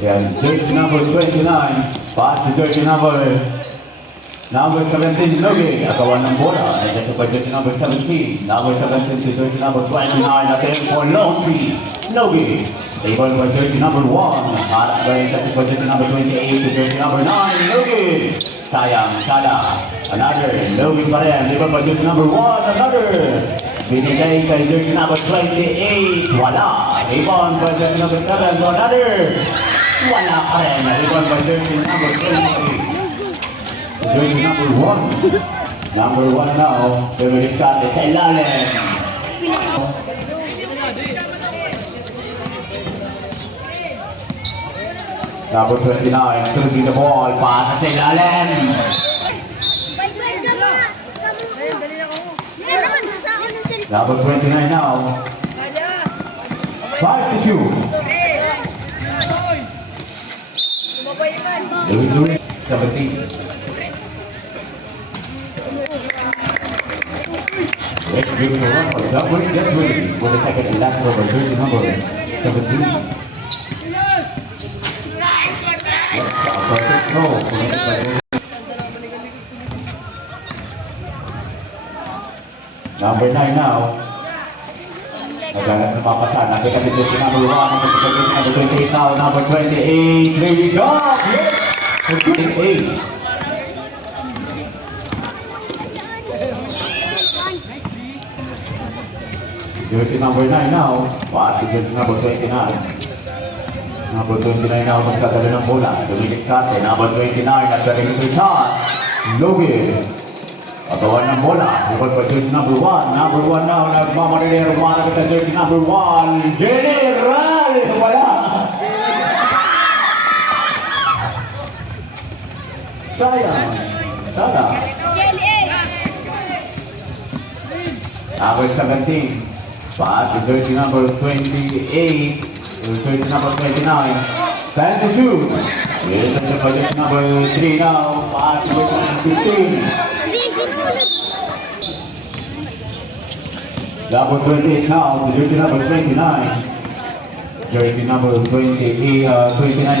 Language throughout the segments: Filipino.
Yeah, jersey number 29, pass to jersey number 17, Logie, agawan ng bola, and that's by jersey number 17, number 17 to jersey number 29, attempt for Logie, Logie, taken by jersey number 1, pass by jersey number 28 to jersey number 9, Logie, sayang, Sada, another, Logie pa rin, taken by jersey number 1, another, binigay kay jersey number 28, wala, taken by jersey number 7 to another, wala pa rin, taken by jersey number 28. Jersey number 1. Number 1 now. Favorite Scott sa ilalim. Number 29. Turning the ball. Pasa sa ilalim. Number 29 now. 5 to shoot. Louis 17. Let's go for one for that one. Get ready for the second and last over jersey number 17. Number 9 now. Naghanap ng papasan. Natin kasi jersey number 1. Jersey number 28 now. Number 28. Ladies up! 28. Jersey number 9 now. Pass to jersey number 29. Number 29 now magkadala ng bola. Dominic Scott. Number 29 at galing ito shot. Logie. Pagawan ng bola. Ipon pa jersey number 1. Number 1 now. Nagmamarili. Rumanag sa jersey number 1. General. Wala. Sayang. Sana. Number 17. Pass to jersey number 28, jersey number 29. Time to shoot. Here's the jersey number 3 now. Pass to jersey number 15. Number 28 now to jersey number 29. Jersey number 29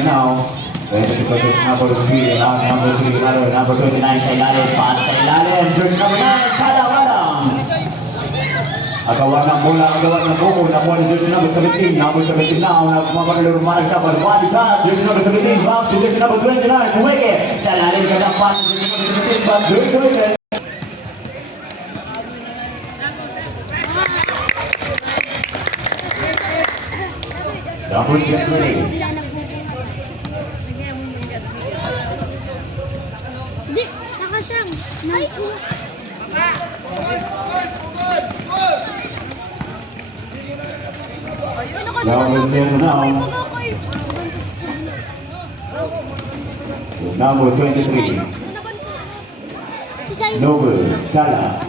now. Here's the jersey number 3. Now number 3, number 29 sa ilalim. Pass sa ilalim. Jersey number 9. Sada walang. Agawan ng bola, agawan ng buko, nakuha ni jersey number 17, number 17 now, nagmamarilo rumanag siya, bali shot, jersey number 17, back to jersey number 29, kumike, sa lalim ka ng pass, jersey number 17, but good choices. Dapat get ready. Di, nakasang. Ay, Number 23. Noble, Sala.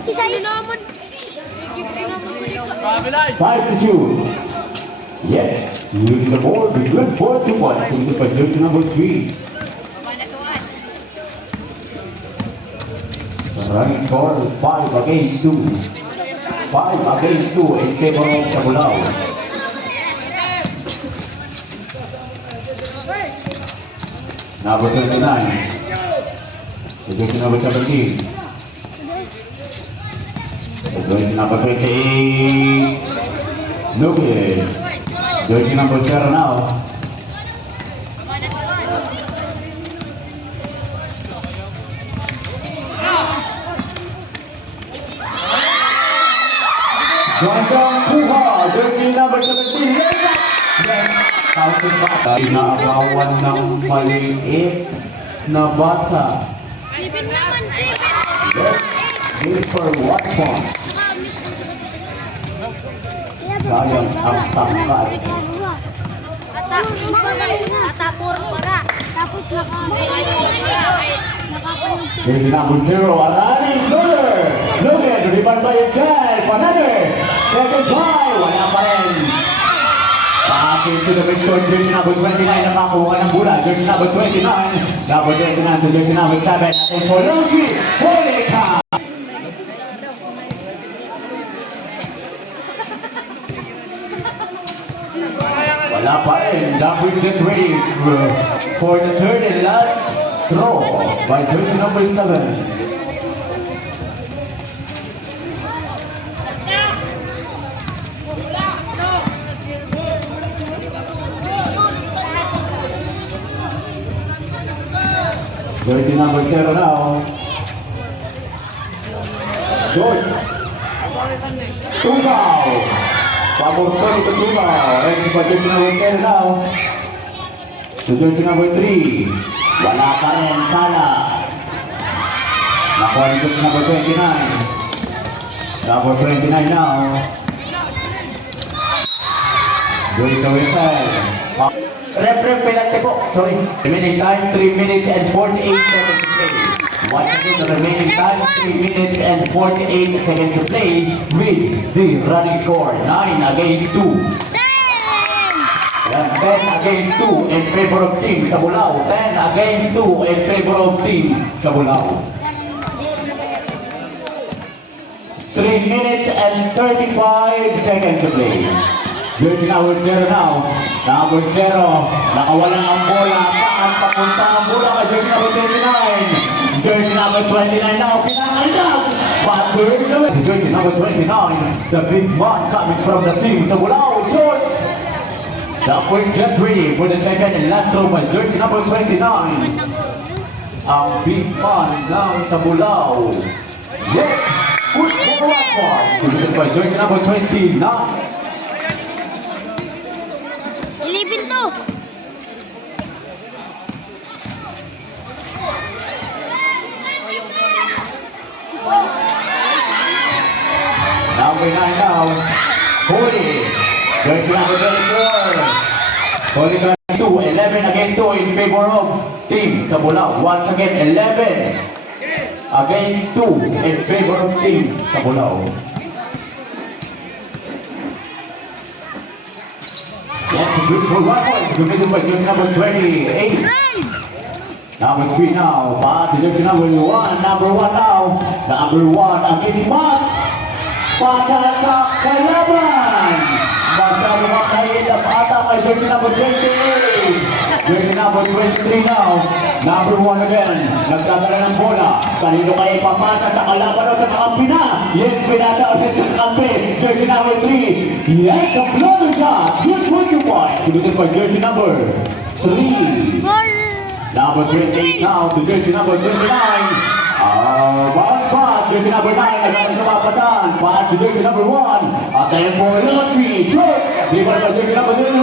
5 to shoot. Yes, using the ball, be good for 2 points. Into position number 3. Running score 5 against 2. 5 against 2 in favor of Sabulao. Number 29. Jersey number 17. Jersey number 28. Logie. Jersey number 0 now. Gandang kuha. Jersey number 17. Counting bata. Inaagawan ng maliit na bata. Sipin naman, sipin! This for 1 point. Sayang ang tangkad. Atapur para. Tapos Jersey number 0, Alani Fleur. Look at Rebound by himself. Another. Second try. Wala pa rin. Passing to the midcourt. Jersey number 29. Nakakuha ng bola. Jersey number 29. Number 29 to jersey number 7. And for Logi. Holy cow. Wala pa rin. Numbers get ready for the third and last throw by jersey number 7. Jersey number 0 now. Short. Tugao. Pabor po ito Tugao. And for jersey number 10 now. To jersey number 3. Wala pa rin. Sala. Nakuha ni jersey number 29. Number 29 now. Jersey number 10. Rep, penalty po. Sorry. Remaining time, 3 minutes and 48 seconds to play. Once again, the remaining time, 3 minutes and 48 seconds to play with the running score, 9 against 2. And 10 against 2 in favor of team Sabulao. 10 against 2 in favor of team Sabulao. 3 minutes and 35 seconds to play. Jersey number 0 now. Number 0. Nakawalan ang bola. Saan papunta ang bola kay jersey number 29. Jersey number 29 now. Pinakalag. But jersey number 29. The big man coming from the team Sabulao. Short. The quick get ready for the second and last throw by jersey number 29. Ang big man ng Sabulao. Yes. Good for one. Delivered by jersey number 29. Ilipin to. Number 9 now. Holy. Jersey number 24. Holy got 2. 11 against 2 in favor of team Sabulao. Once again, 11 against 2 in favor of team Sabulao. Yes, good for 1 point. Committed by jersey number 28. Number 3 now. Pass to jersey number 1. Number 1 now. Number 1 against Max. Pasa sa kalaban. Masyado makahilap ata kay jersey number 28. Jersey number 23 now. Number 1 again. Nagdadala ng bola. Kanino kaya ipapasa sa kalaban o sa kakampi na? Yes, pinasa ulit sa kakampi. Jersey number 3. Yes, a floater shot. Good 20 points. Committed by jersey number 3. Number 28 now to jersey number 29. Bounce pass, jersey number 9, agad lumapasan. Pass to jersey number 1. At then for Lotri, short. Liban by jersey number 21.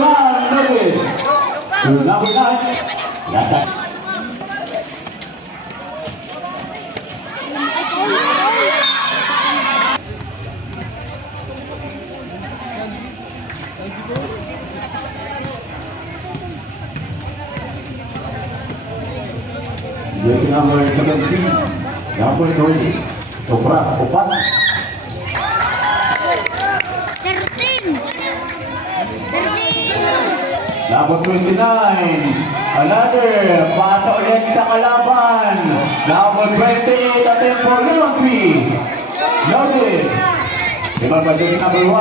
Noted. To number 9. Last time. Jersey number 17. Number 20. Sobra, 4. 13. 13. Number 29. Another. Pasa ulit sa kalaban. Number 28. Atin for Lotri. Noted. Liban by jersey number 1.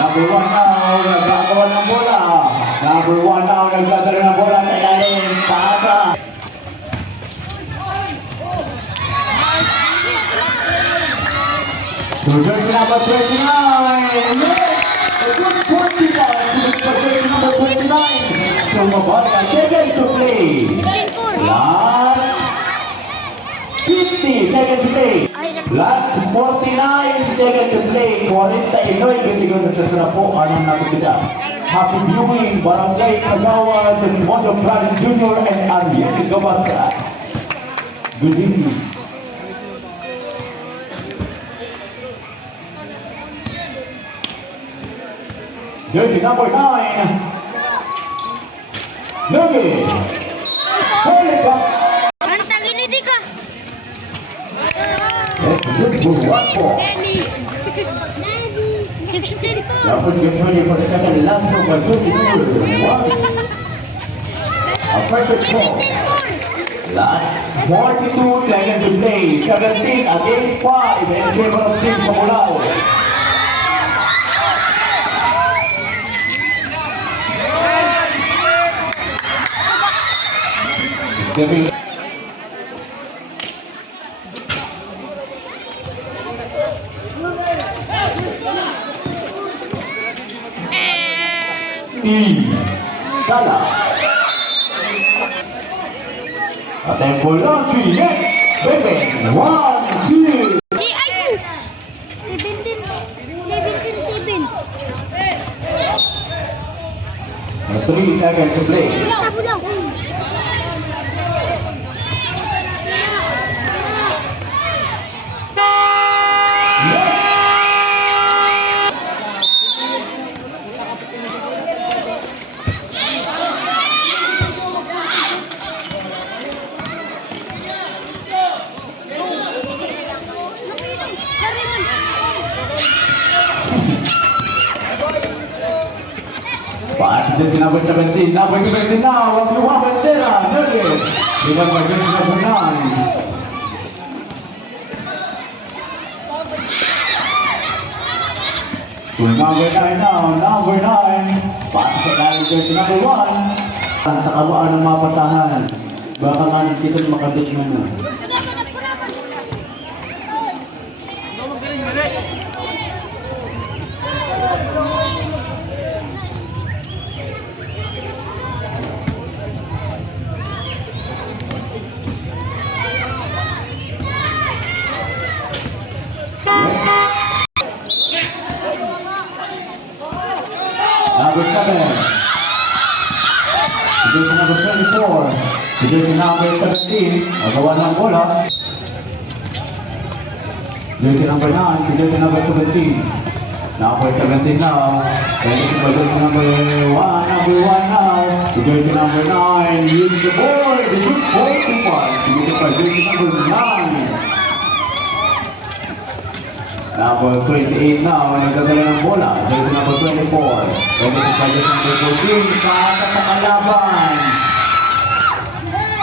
Number 1 now. Nagkakawa ng bola. Number 1 now. Nagdadala ng bola sa ilalim. Pasa. To jersey number 29. Yes! A good 20 points to jersey number 29. So Mabarga, seconds to play. 15-4. Last 50 seconds to play. Last 49 seconds to play. 49 segundos sa sarap po. Anong nakikita? Happy viewing, Barangay Kagawa, Tesimondo Francis Jr. and Ariel Gabata. Good evening. Jersey number 9. Nogi. Holy cow. Ang tagilid ka. Yes, Good for 1-4. Danny. 16 po. Now let's get ready for the second and last move by jersey number 1. A perfect ball. Last 42 seconds to play. 17 against 5 in favor of Team Samulao. Stepping. Salah. Attempt for launching. Yes. Baby. 1, 2. Si ay! 17. 17. 3 seconds to play. Sabu daw. Pass to jersey number 17. Number 17 now. Ang luha bandera. Nuggets. Bilang by jersey number 9. To number 9 now. Number 9. Pass sa galing jersey number 1. Ang takabaan ng mga pasahan. Baka nga dito makabit na na. Number 7. Jersey number 24. Jersey number 17. Nagawa ng bola. Jersey number 9. Jersey number 17. Number 17 now. Jersey number 1. Number 1 now. Jersey number 9. Use the ball. The good ball to one. Siguro pa jersey number 9. Number 28 now, nagdadala ng bola. Jersey number 24. Jersey pa jersey number 14. Kaasa sa kalaban.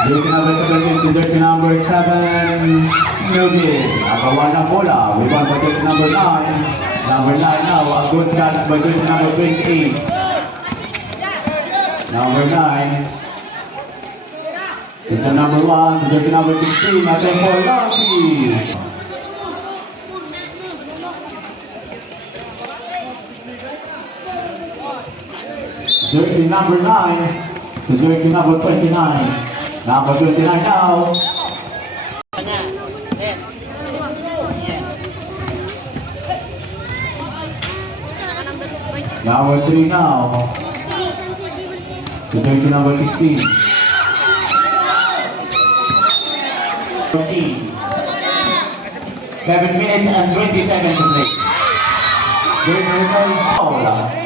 Jersey number 17 to jersey number 7. Nuggets. Nagawa ng bola. We want by jersey number 9. Number 9 now, a good catch by jersey number 28. Number 9. Ito number 1 to jersey number 16. Natin for Lucky. Jersey number 9 to jersey number 29. Number 29 now. Number 3 now. To jersey number 16. 14. 7 minutes and 20 seconds to play. Jersey number 4.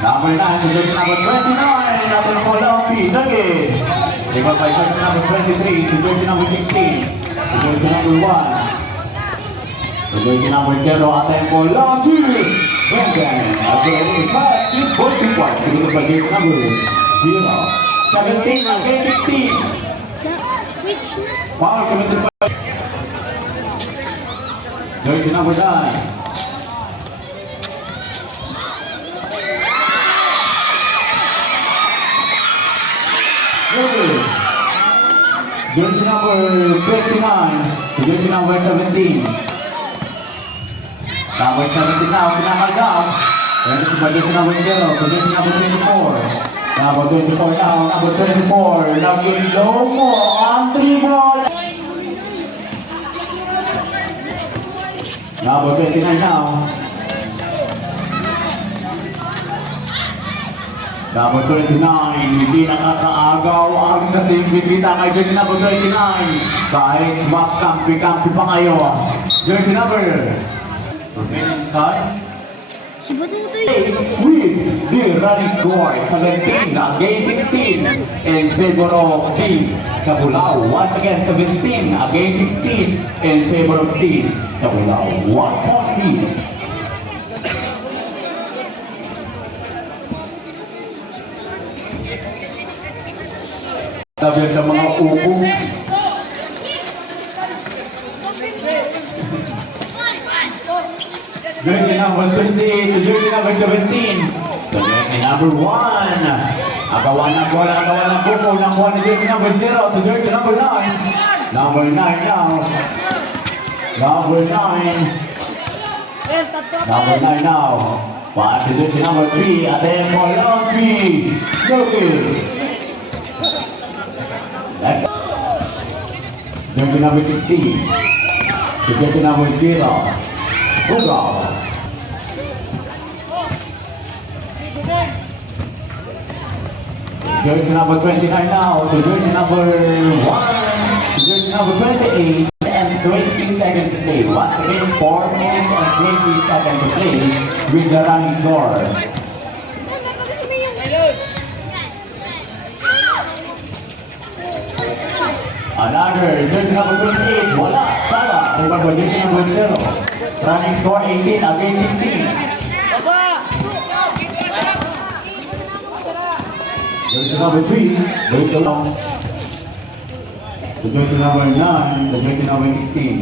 Number 9 to jersey number 29. Number 4 Lucky Nuggets. They got by jersey number 23 to jersey number 16. To jersey number 1. To jersey number 0. Attempt for Lucky. And then, after a little shot, it's 40 points. They got by jersey number 0. 17 against 16. Which? Foul committed by jersey number 9. Jersey number 29 to jersey number 17. Number 17 now, pinakalgam. Jersey by jersey number 0 to jersey number 24. Number 24 now, number 24. Nuggets low mo on 3 ball. Number 29 now. Number 29, hindi nakakaagaw ang sa team bisita kay jersey number 29. Kahit magkampi-kampi pa kayo. Jersey number. Remaining time. Si Budutoy. With the running score, 17 against 16. in favor of Team Sabulao. Once again, 17 against 16 in favor of Team Sabulao. 1 point lead. Sabi sa mga upo. Jersey number 28 to jersey number 17. To jersey number 1. Agawan ng bola, agawan ng buko ng bola ni jersey number 0 to jersey number 9. Number 9 now. Number 9. Number 9 now. Pass to jersey number 3. At then for long 3. No good. That's jersey number 16. To jersey number 0. Football. Jersey number 29 now to jersey number 1 to jersey number 28 and 20 seconds to play. Once again, 4 minutes and 20 seconds to play with the running score. Another jersey number 28, wala, Sala, over jersey number 0. Running score 18 against 16. Jersey number 3, goes along. The jersey number 9, the jersey number 16.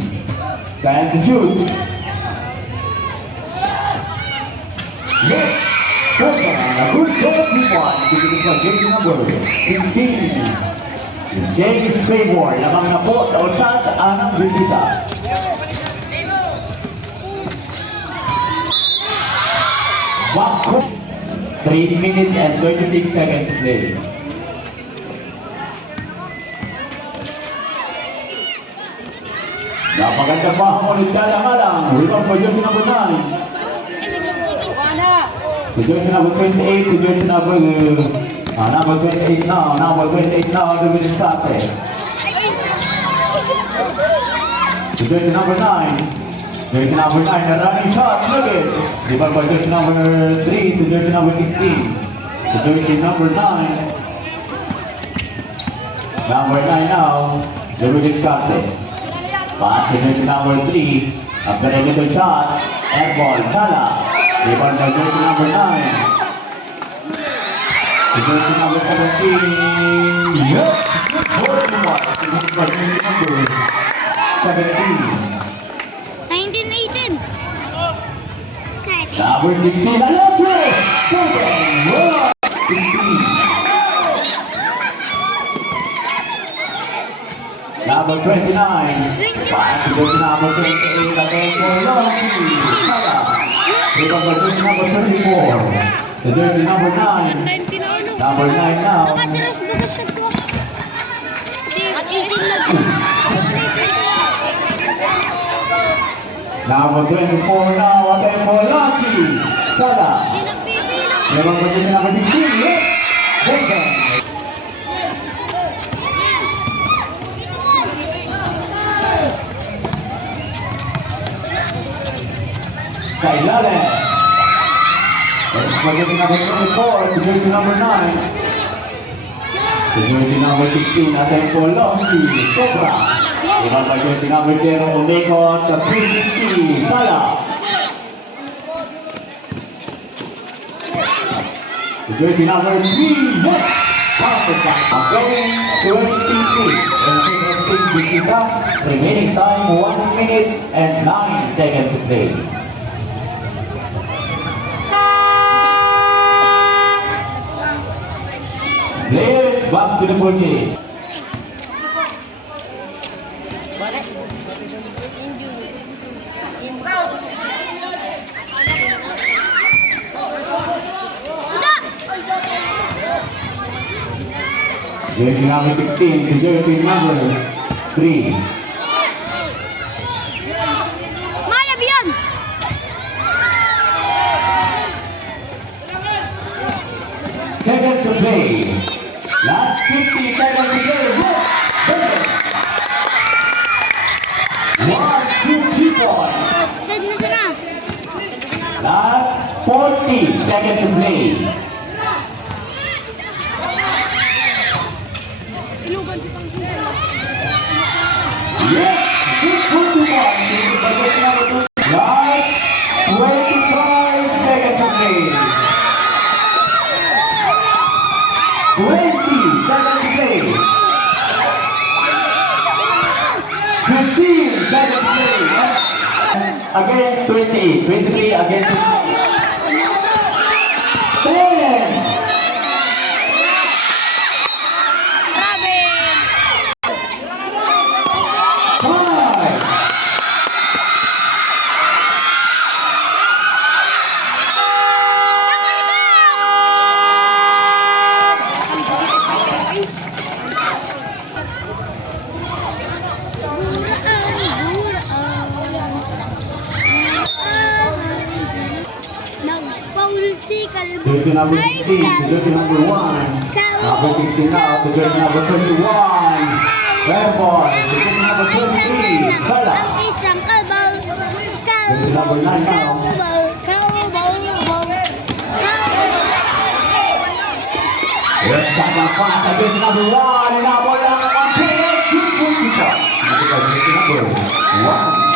Time to shoot. Yes! Perfect! A good shot, one. This is the jersey number 16. James Favor, lamang na po sa usat ang bisita. Back 3 minutes and 36 seconds to play. Napaganda pa ang ulit sa lang. Rebound for jersey number 9. To jersey number 28, to jersey number 28 now. Number 28 now, the winning starter. To jersey number 9. Jersey number 9, the running shot, look it. Rebound by jersey number 3 to jersey number 16. To jersey number 9. Number 9 now, the winning starter. Pass to jersey number 3. After a little shot, air ball, Sala. Rebound by jersey number 9. To jersey number 17. Yes! Good one. Rebound by jersey number 17. 1918. Number 16, Alonso! Wow! 16. Number 29. Pass to jersey number 28. Again for Lonzy. Sala. Rebound by jersey number 34. To jersey number 9. Number 9 now. Nakatiras bukas sa ko. Si 18 lang ko. Number 24 now. Again for Lonzy. Sala. Di nagbibilang. Rebound by jersey number 16. Yes! Bacon. Sa ilalim. That's for jersey number 24 to jersey number 9. To jersey number 16, atin for Longy. Sobra. Iban by jersey number 0, umikot sa 360. Sala. To jersey number 3, yes! Counted back. Again, 23. And Team Bisita, remaining time 1 minute and 9 seconds to play. Players back to the ball game. Jersey number 16 to jersey number 3. Maya Bion! Seconds to play. Last 50 seconds to play. Yes! 1, 2, 3 points. Sad na sana. Last 40 seconds to play. 20 seconds to play. 15 seconds to play. Against 20. 23 against 10. Grabe. 5. Nagpaul si Kalbo. Jersey number 16 to jersey number 1. Number 16 now to jersey number 21. Red boy to jersey number 23. Sala. Ang isang kalbaw. Jersey number 9 now. Yes, tamang pass sa jersey number 1. Inabot lang ang pitch. Good goalkeeper. Ito ka jersey number 1.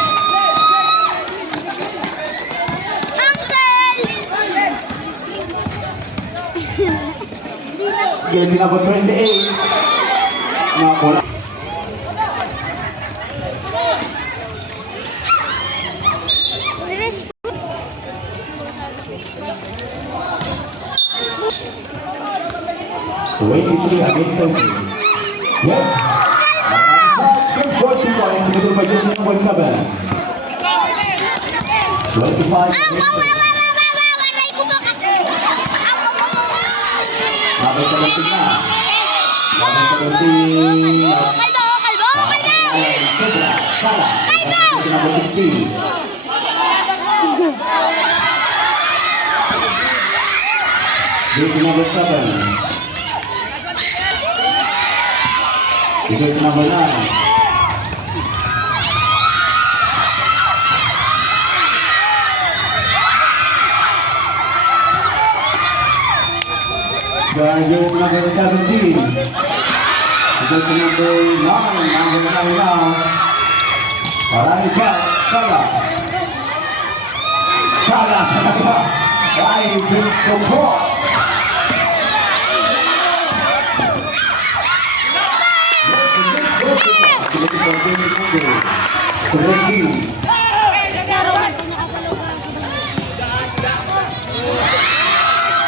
Jersey number 28. Nakula. Twenty-three against 30. Yes. Good goalkeeper. Ito pa jersey number 7. 25 against 30. Number 17 na. Number 17. Sala. Number 16. Jersey number 7. Jersey number 9. Jersey number 17. Jersey number 9. Number 9 now. Marami pa. Sala. Sala. Ay, gusto ko.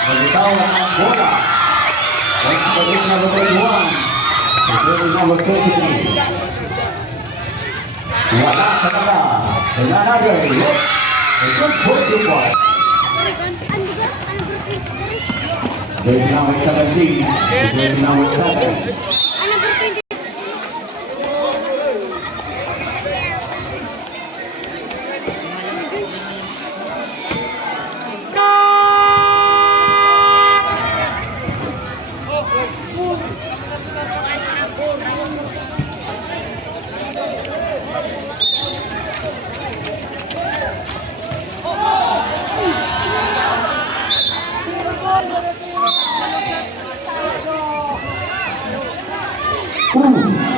Nagitawa ang bola. Position number 31. Position number 23. Wala sa kanya. Nananagal. Yes. Good goalkeeper. Jersey number 17. Jersey number 7.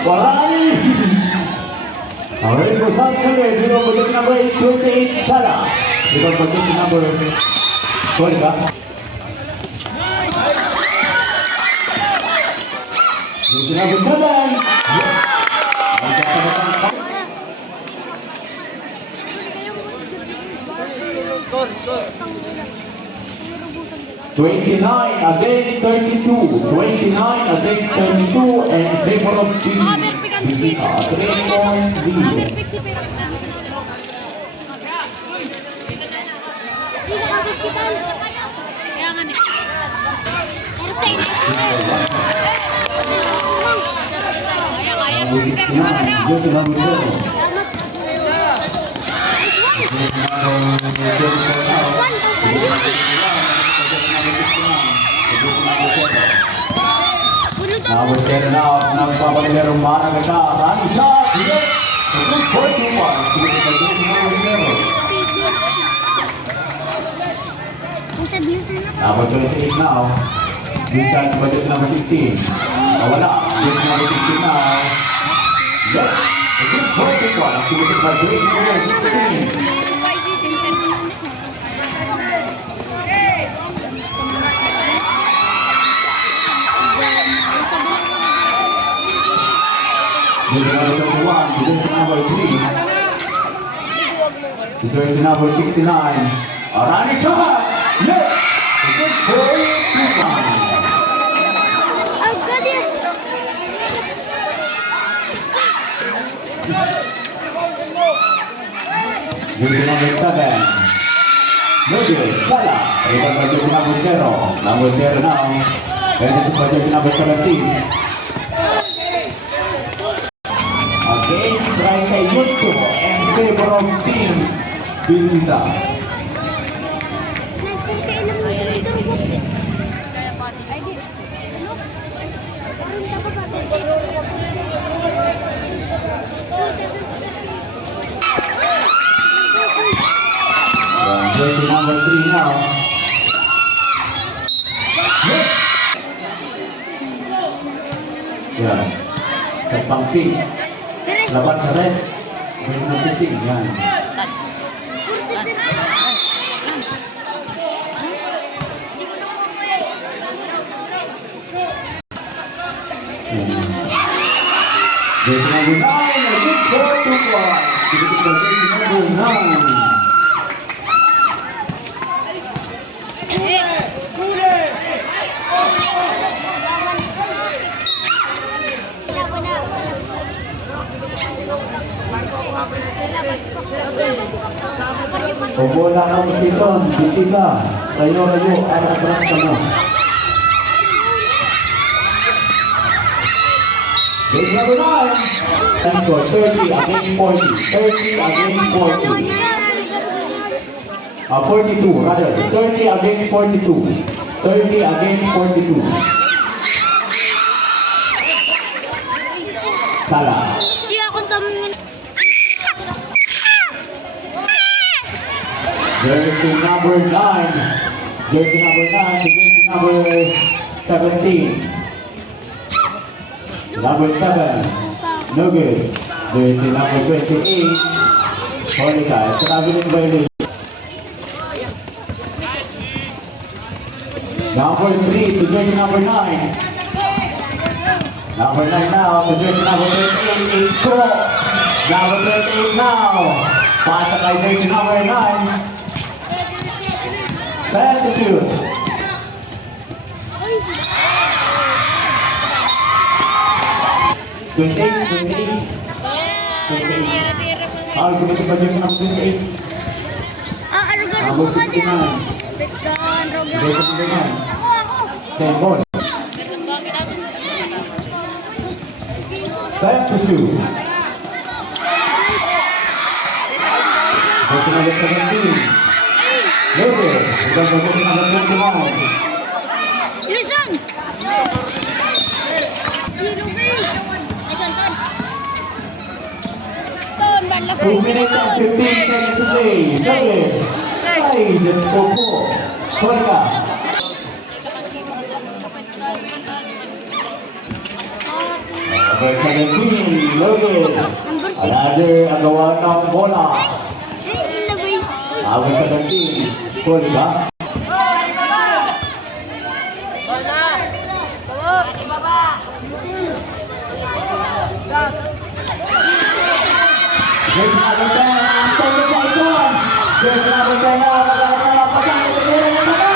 Walay! Alright, for some players, you know, position number 28, Sala. You know, position number... Sorry ka? Position number 7. Yes. 29 against 32. 29 against 32 and 3 for of team. 3 points lead. Jersey number 7. Number 10 now, nagpapalinero Managa siya. Running shot, yes! Good for 2 points. Number 28 now. Distance by just number 16. Wala. Just number 16 now. Yes! A good for 2 points. Activated by just number 16. Jersey number 21 to jersey number 3. Iduwag mo kayo. To jersey number 69. Arani shot! Yes! Good boy, 2-1. Ang galing! Jersey number 7. No good. Sala. Rebound by jersey number 0. Number 0 now. Penalty by jersey number 17. Again, strike kay Yutsu and favor of team Bisita. Nagkakailan mo sila ito rin. Ay, di. Ano? Parang dapat Jersey number 3 now. Yes! Yan. Sa pang-pink. Labas sa red. Jersey number 15. Yan. Jersey number 9. A good goal to one. Dito sa jersey number 9. Kung bola ka mo sito, bisita. Rayo-rayo, atras ka na. Game number 9. And score 30 against 40. 30 against 40. 42 rather. 30 against 42. 30 against 42. Salah. Siya akong tamangin. Jersey number 9. Jersey number 9 to jersey number 17. Number 7. No good. Jersey number 28. Honica, traveling violation. Number 3 to jersey number 9. Number 9 now to jersey number 28 is Pro. Number 28 now. Pasa kay jersey number 9. Back to shoot. How good is the budget number 28? Ano ganun Number mo ka 69. dyan? Bektan, Rogan. Jersey number 9. Same ball. Back to shoot. Jersey number 17. Logan. Ito ang jersey number 21. Listen! Ton, bala 2 minutes and 15 seconds to play. Logan. Ay, just for 4. Honica. Number 17, Logan. Number 6. Another agawa ng bola. Nabay. Number 17, Honica. Jersey number 10, Antonio sa ikon. Jersey number 10 na, magkakaroon na pasan. Ito na yung sana.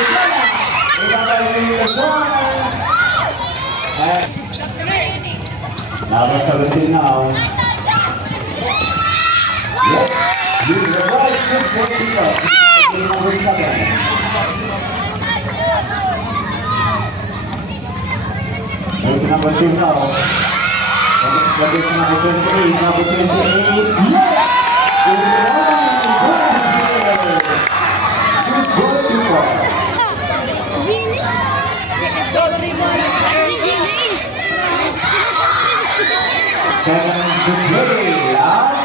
Ito na. Ibabalik yung Luzon. Number 17 now. Yes. This is the right foot for the top. Number 7. Jersey number 2 now. Jersey number 28. Number 28. Yes! Good goal to one. Gini. Gini. Seconds to play. Last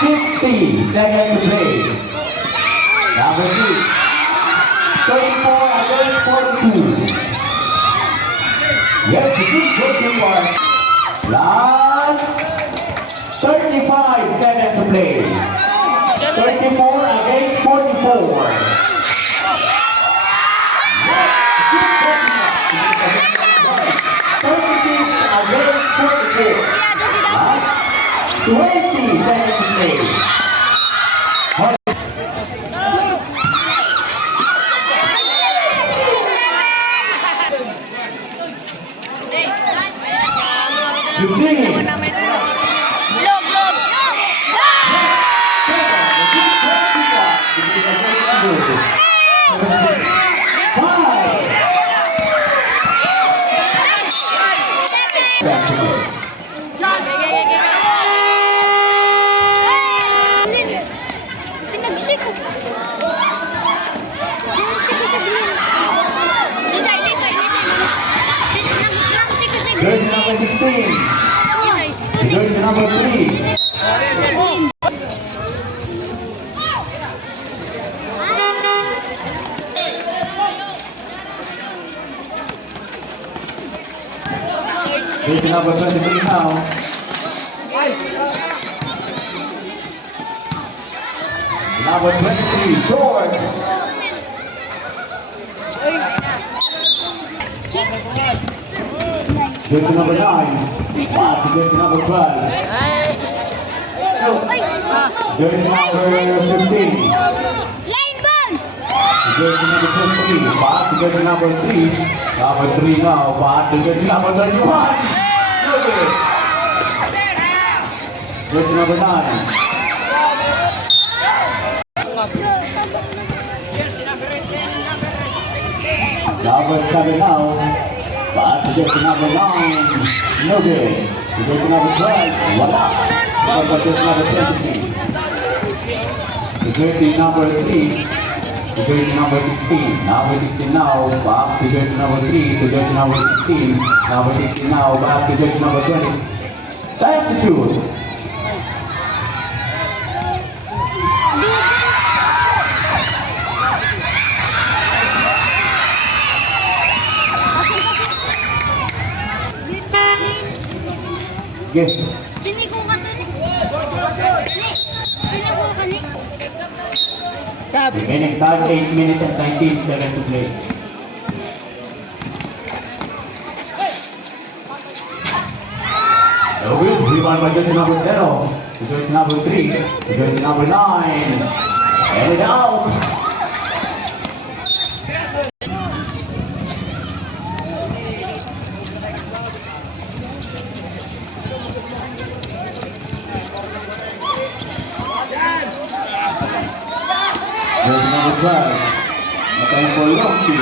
50 seconds to play. Number 6. 34 against 42. Yes, good goal to one. Last 35 seconds to play. 34 against 44. Yes, good goal to one. 36 against 44. Yeah, 20 seconds to play. Log, log. Pinagsik ko. Pinagsik ko sa green. Nisay, nisay, nisay. Pinagsik ko sa green. Jersey number 16. Jersey number 3. Jersey number 23 now. Number 23, George. Jersey number 9. Pass to jersey number 12. Jersey number 15. Line ball. Jersey number 23. Pass to jersey number 3. Number 3 now. Pass to jersey number 31. Jersey number 9. Number 7 now. Pass to jersey number 9. No good. To jersey number 12. Wala. Number jersey number 23. To jersey number 3. To jersey number 16. Number 16 now. Back to jersey number 3. To jersey number 16. Number 16 now. Back to jersey number 20. Time to shoot. Yes. Sini ko ka to ni. Sini ko ka ni. Remaining time 8 minutes and 19 seconds to play. Good. Rebound by jersey number 0. To jersey number 3. To jersey number 9. And it out. Jersey number 12. Matay for Lonchi.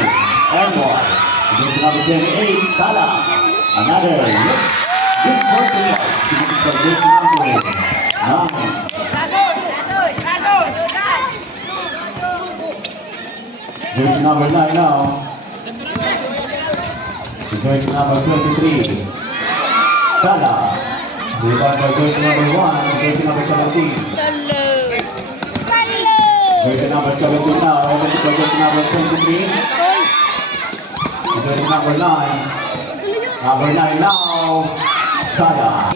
And one. Jersey number 28. Sala. Another. Good point to watch. For jersey number 9. Jersey number 9 now. To jersey number 23. Sala. Rebound by jersey number 1. To jersey number 17. Jersey number 17 now. And this is for jersey number 23. To jersey number 9. Number 9 now. Sala.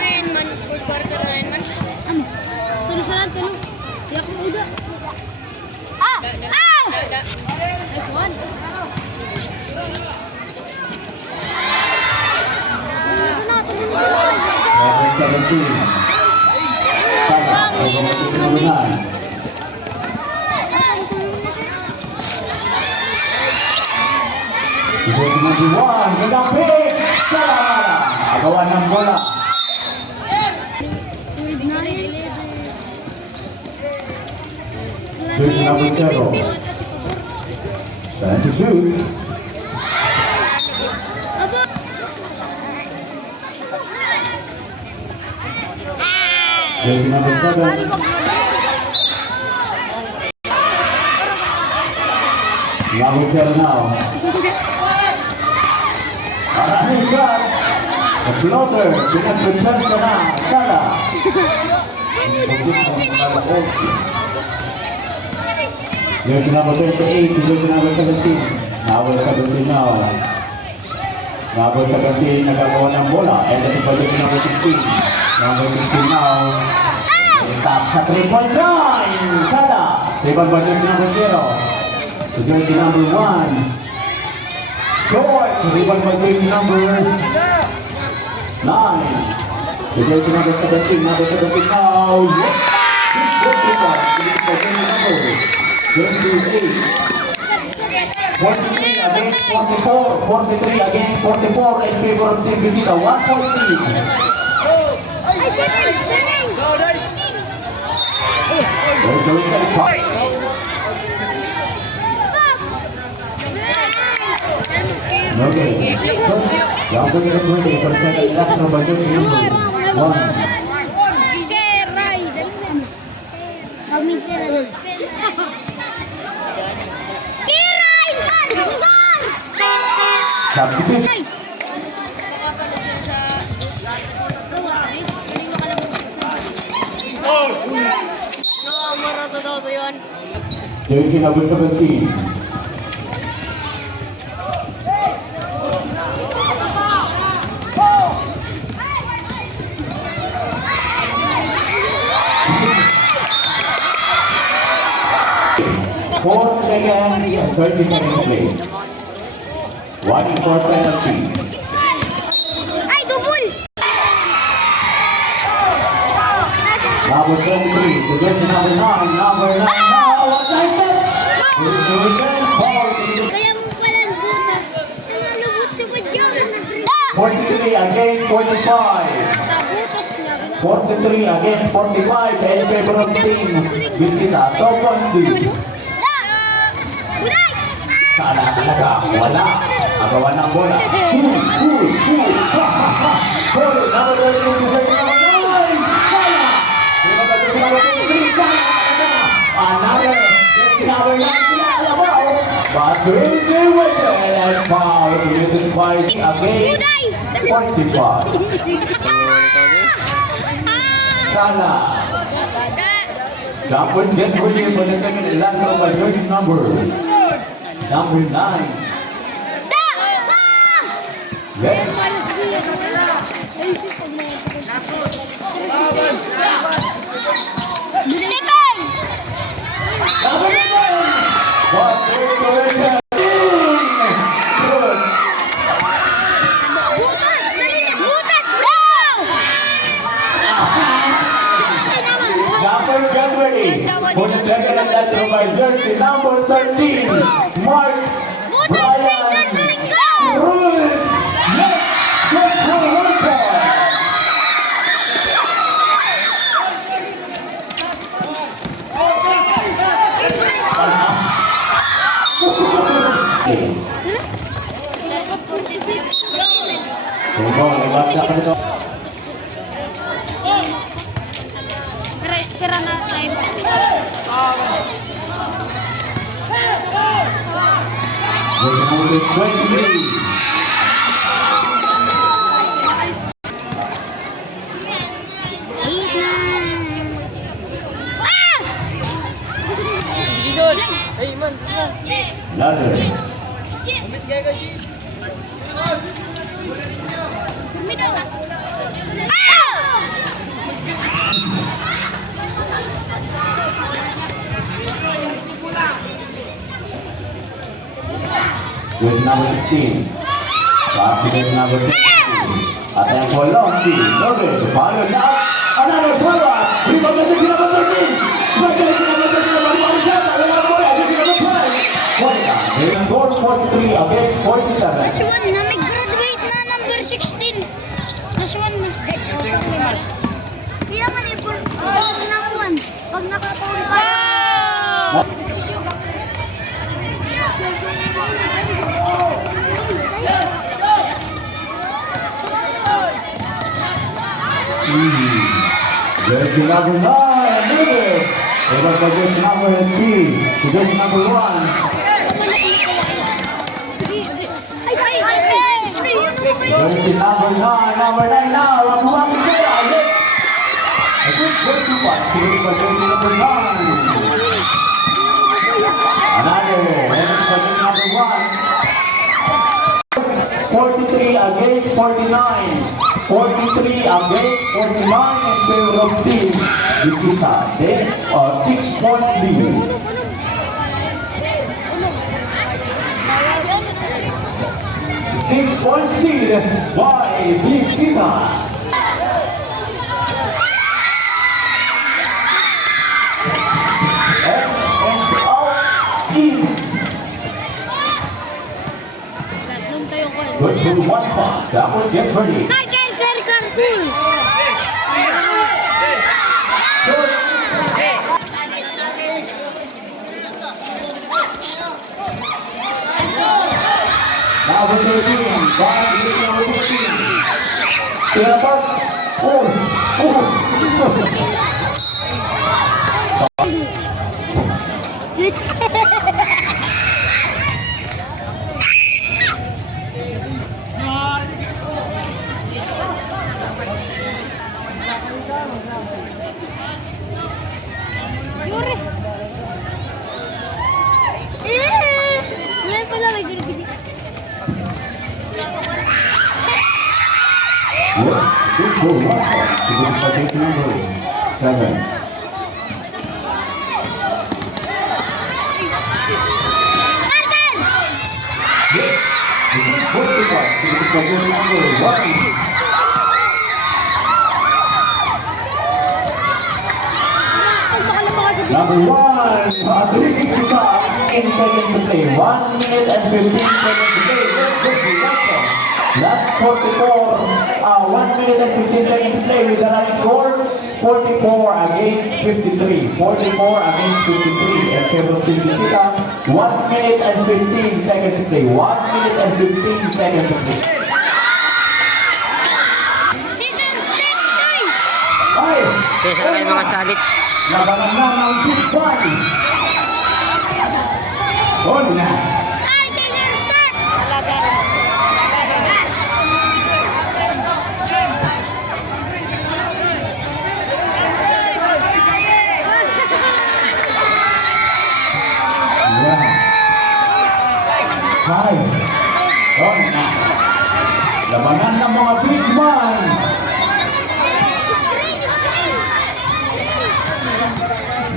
Nine man, fourth quarter 9 man. Tuloy sa lang, tuloy. Yak mo uda. Ah! Ah! Next one. Number 17. Sala. Over to number 9. Jersey number 1. Gandang pick. Sala. Agawan ng bola. Jersey number 0. Time to shoot. Jersey number 7. Number 0 now. Maraming shot. The floater. Pinag-return na. Sala. Jersey number 28 to jersey number 17. Number 17 now. Number 17 nagagawa ng bola. And that's for jersey number 16. Number 16 now. Stop sa 3-point line. Sada. 3-point by jersey number 0. To jersey number 1. Short. 3-point by jersey number 9. To jersey number 17. Number 17 now. Yes. Good rebound. To jersey number 28. 43 against 44. 43 against 44 in favor of Team Visita. 1-point lead. There's a whistle fight. Okay. Yang ke 20 for second last number jersey number 1. Substitution. Makapalad siya sa no, marato daw sa yun. Jersey number 17. Four seconds and 30 seconds late. 1-4 penalty. Ay, double! Number 23, to jersey number 9, number 9 now, what's that set? Kaya mo palang butas. Nangalubot si Badyang. 43 against 45. Sa butas niya. 43 against 45 in favor of Team Visita. 2 points lead. Uday! Sana talaga, wala. Agawan ng bola. Ha, ha, ha. Goal, number 32 to jersey number 9. Sana! Number 23, Sana! Another jersey number 9, Alabao. But there's a whistle and foul committed by against 45. Sana! Jumpers get ready for the second and last round by jersey number 9. Yes. Stephen! Number 9. What there's the whistle. Good. Butas! Butas, bro! Jumpers get ready for the second and last round by jersey number 13. Mark Butas, Mason, galing ka! Rules. Yes. Good for one point. Sira na time. Number 23. Ladder. With number 16. Pass with number 16. Attempt for Longi. Loaded. Follows up. Another follow-up. Rebound to jersey number 13. Back to jersey number 13. Wala bola. Jersey number 12. They scored 43 against 47. Last one na, may graduate na number 16. Last one na. Kaya man ipon. Nakuan. Pag nakataon ka. Jersey number 9. Loaded. Over by jersey number 3. To jersey number 1. Jersey number 9. Number 9 now. Ang bola. Yes. A good break to pass. Secured by jersey number 9. Another. Over by jersey number 1. 43 against 49. 43 against 49 in favor of team Visita. 6-point lead. Six-point lead by Visita. And out in. Good to 1 pass. That was get ready. Cartoon! Now with 13, by number 15. Tinapos. Yuri! Ngayon pala may ginigil. Good for 1 pass. To the target number 7. This is 45 to the target number 1. Number 1, Visita in seconds to play. 1 minute and 15 seconds to play. Let's go to last 44, 1 minute and 15 seconds to play with the running score 44 against 53. 44 against 53. And favor of Visita, 1 minute and 15 seconds to play. 1 minute and 15 seconds to play. Season step 3! Ay! Kesa kayo mga salit. Labanan na ng Big One. On na. Ay, season start! Yeah. Hi. On na. Labanan ng mga Big One.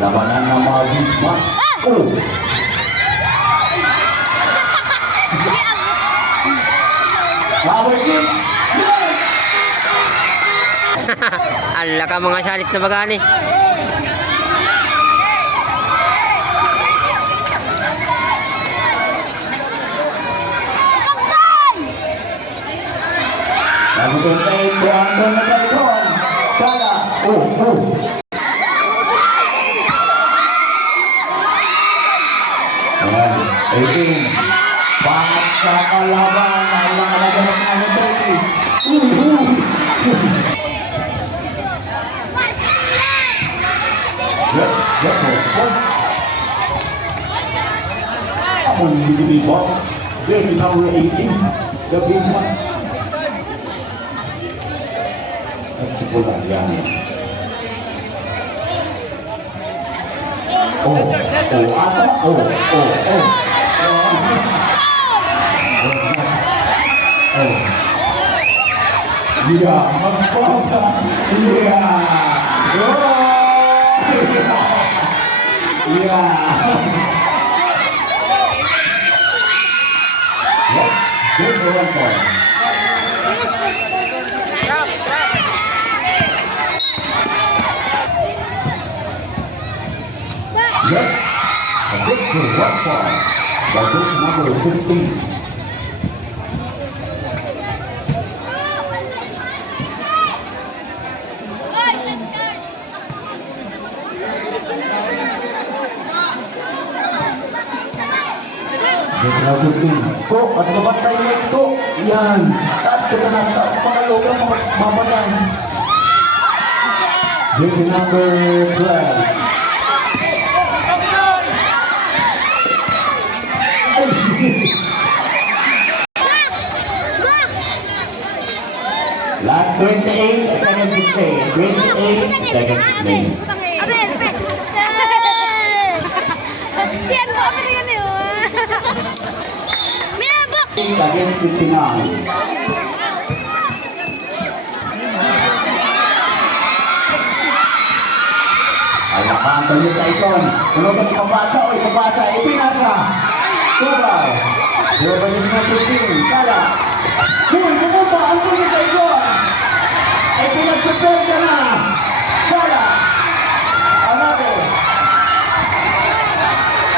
Labanan ng mga Big One. Oh. Number 6. Ala ka mga salit na bagani. Lago 28, Brandon na sa likod. Sana. Oh. Ayan, 18. Pangat sa kalaban. Ang nakalaga ng number 30. Yes. Ako yung bigay mo. Jersey number 18. The big one. Ito po lang yan. Yeah, magpapaka. Yes, good for 1 point. Yes, a good for 1 point. By this number 15. Yes, number 15. Ko, at nabatay niya ko. Yan. At kasanata, pangalog ang mabasan. Yes, number 12. Last 28 seconds to play. 28 seconds to play. Against 59. Antonio Saicon. Tulog ang ipapasa o ipapasa. Ipinasa. Tubal. Number 15. Sala. Uy, pumunta. Antonio Saicon. Ay pinagpapasa na. Sala. Another.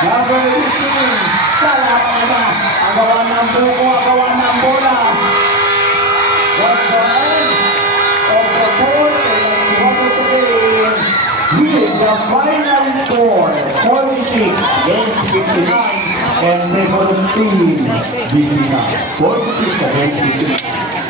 Number 15. Sala. Ang gawa ng buko. Ang gawa ng bola. What's the end of the fourth and one of the game with the final score 46 against 59 and 17 Bisina 46 against 15.